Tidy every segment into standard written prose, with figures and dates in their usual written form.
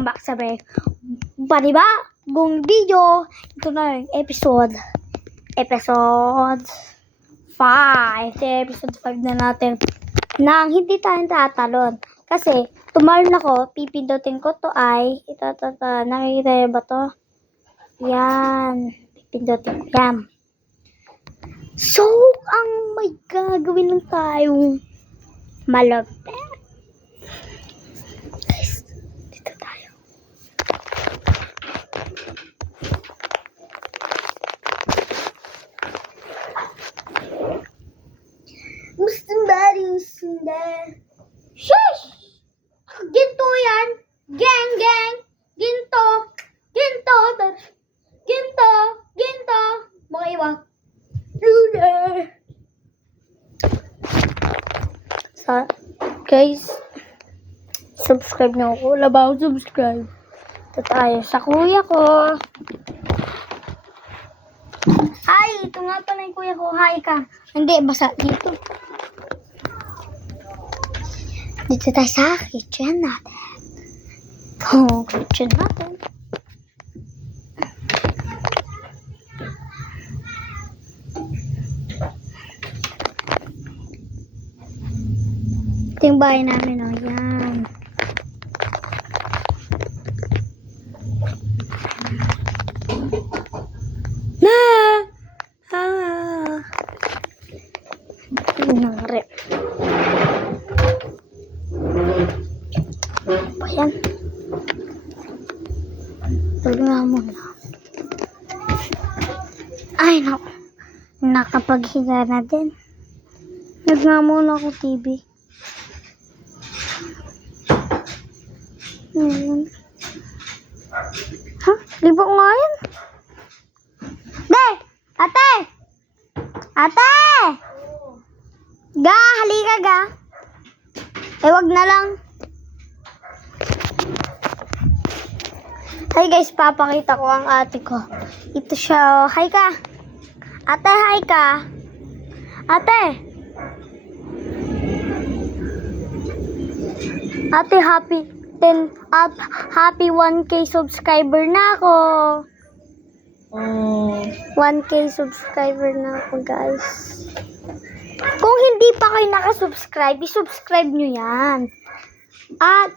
welcome back sa panibagong video. Ito na yung episode 5. Episode 5 na natin nang hindi tayo tatalon. Kasi tumalon ako, pipindutin ko to ay nakikita niyo ba to? Yan, pipindutin ko yan. So, ang may gagawin lang tayong malapit. Guys, dito tayo. Somebody there. Shush! Ginto yan! Gang! Ginto! Mga iwa. Lunar! So, guys, subscribe na ako. Wala ba akong subscribe? Ito tayo sa kuya ko. Hi! Ito nga pala yung kuya ko. Hi ka. Hindi, basta dito. Dito tayo sa kitchen natin. Kitchen natin. Ito yung bahay namin, oh. Yan. Nangrip. Ayan. Tulog nga muna. Ay, naku. Nakapaghiga na din. Nag nga muna ako TV. Ha? Libo nga yan. Ate! Ga, halika ga. Wag na lang. Hi guys, papakita ko ang ate ko. Ito siya. Hi ka. Ate, hi ka. Ate, happy 1K subscriber na ako. 1K subscriber na ako, guys. Kung hindi pa kayo nakasubscribe, i-subscribe nyo yan. At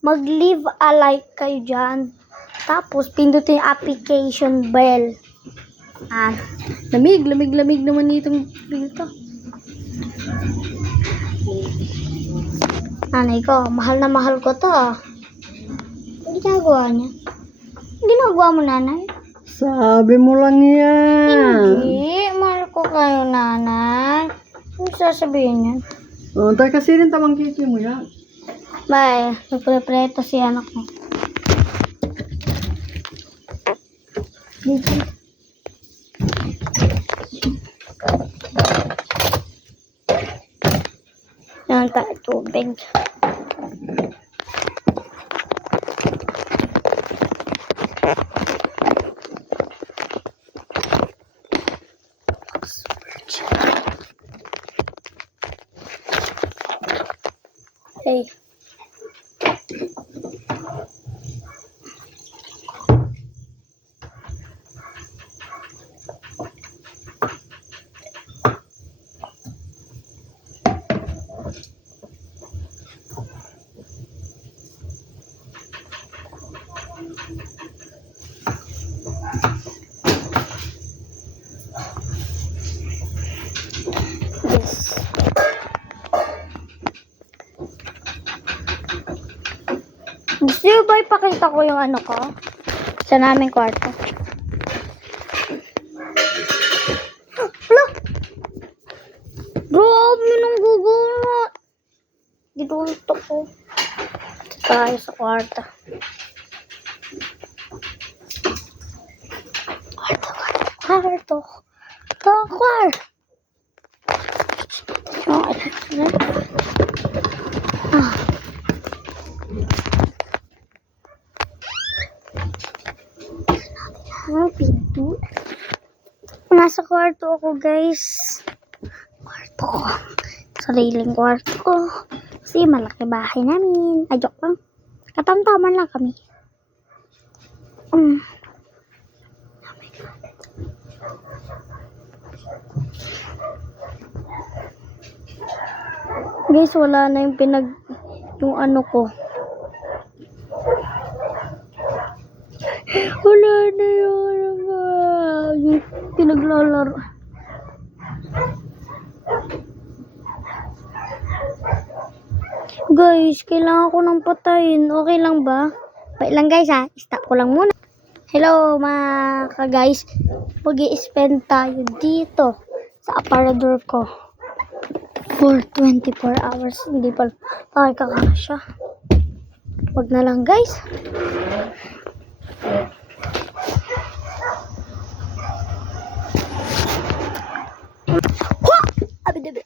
mag-leave a like kayo dyan. Tapos, pindutin yung application bell. Lamig naman itong dito. Nanay ko, mahal na mahal ko to. Ang ginagawa niya? Ginagawa mo, nanay? Sabi mo lang yan. Hindi, mahal ko kayo, nanay. Ano sasabihin niya? Tayo kasi rin tamang kiki mo yan. Bye, nagprepreto si anak mo. Dito. Yan tayo tubig. Hey. Gusto nyo ba ipakita ko yung ano ko? Sa naming kwarto. Hala! Grabe nung gugunot. Gidulto ko. Ito tayo sa kwarto. Kwarto. Pinto. Nasa kwarto ako, guys. Kwarto ko. Sariling kwarto ko. Kasi malaki bahay namin. Ay, joke lang. Katamtaman lang kami. Mm. Guys, wala na yung ano ko. Wala na yung pinaglalaro. Guys, kailangan ko nang patayin. Okay lang ba? Wait lang guys ha. Stop ko lang muna. Hello mga ka-guys. Mag-i-spend tayo dito sa aparador ko for 24 hours. Hindi pa kakasya. Wag na lang guys. Wah! Abi-dabi.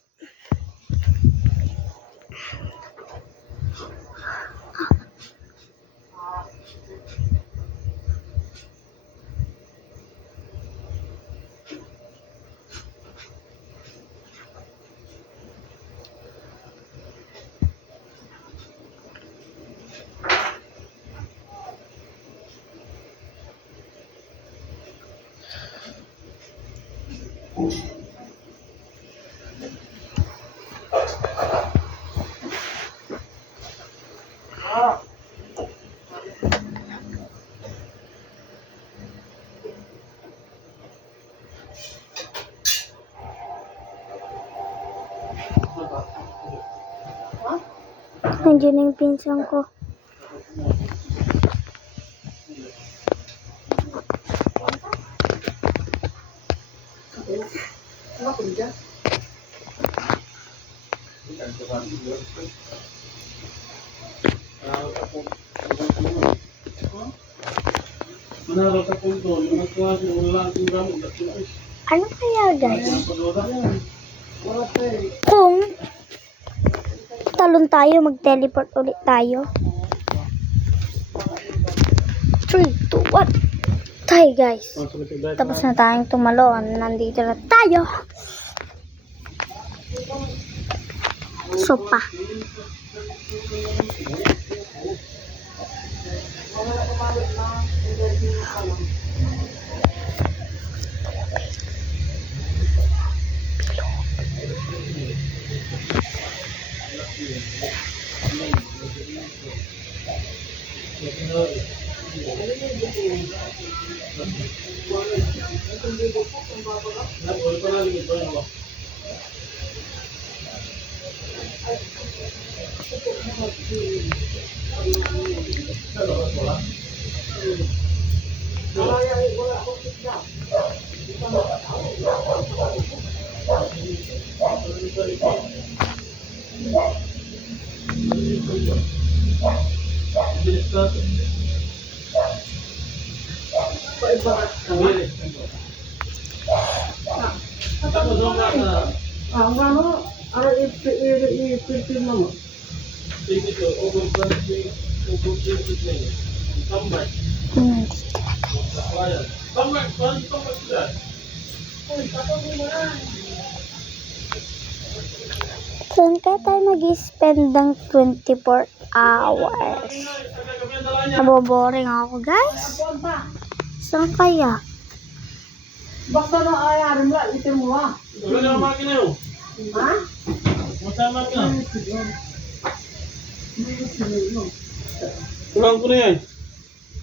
Nandiyan na yung pinsan ko. Ano kaya guys? Kung talon tayo, mag-teleport ulit tayo. 3, 2, 1. Tayo guys. Tapos na tayong tumalon. Nandito na tayo. Sopa. Ang ano, ipipin mo. Saan kaya tayo mag-spend ng 24 hours? Naboboring ako guys. Saan kaya? Basta na ayarin mo, itin mo ha. Wala na ang makina yun. Ha? Masama ka. Kurang ko na yan.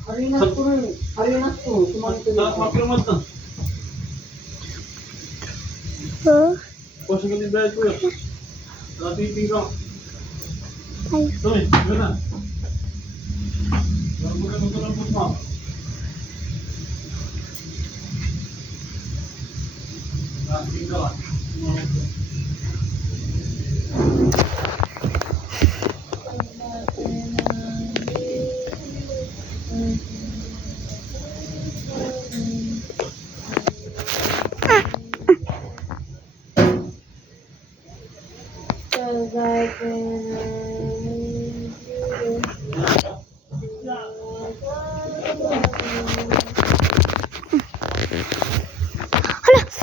Harinas ko rin. Harinas ko. Sumantin Tarak ako. mapirmat na. Huh? Kuha sa galing bayad ko yan. Natiping ka. Ay. Tuloy, yun na. Wala mo na ito ng pusma. Natiping ka. Hala!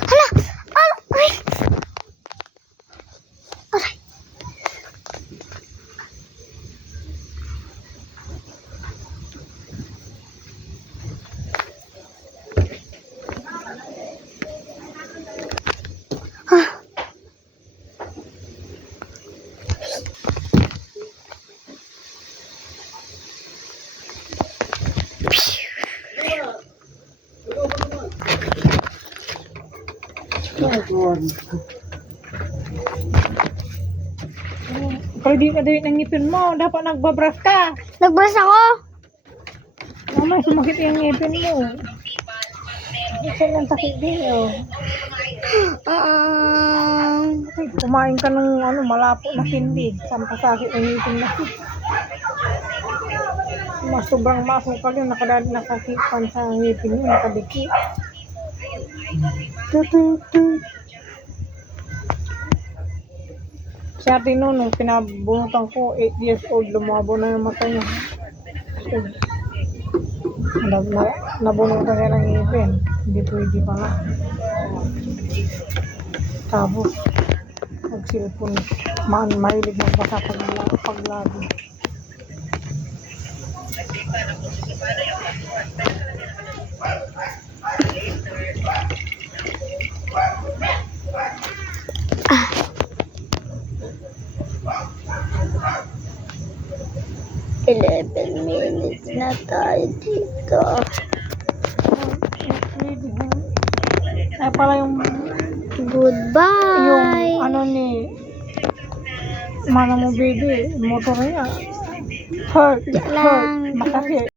Hala! Ay! Aray! Pero di ka dawit ng ngipin mo. Dapat nagbabras ka. Nagbrush ako. Mamaya sumakit yung ngipin mo. Isa lang sakit din oh. Ay, kumain ka ng malapo na hindi. Sampasakit ang ngipin na. Mas sobrang masukal yun. Nakakipan sa ngipin yun. Nakadikit. Si ate noon, nung pinabunutan ko, 8 years old, lumabo na yung mata niya. Nabunutan niya ng ngipin. Hindi pwede pala. Tapos, nagsilpon. Mahilig magbasa paglagi. Ah. 11 minutes na tayo dito. Ay pala yung Goodbye. ni mana mo baby, motor niya. Hurt, lang. masakit.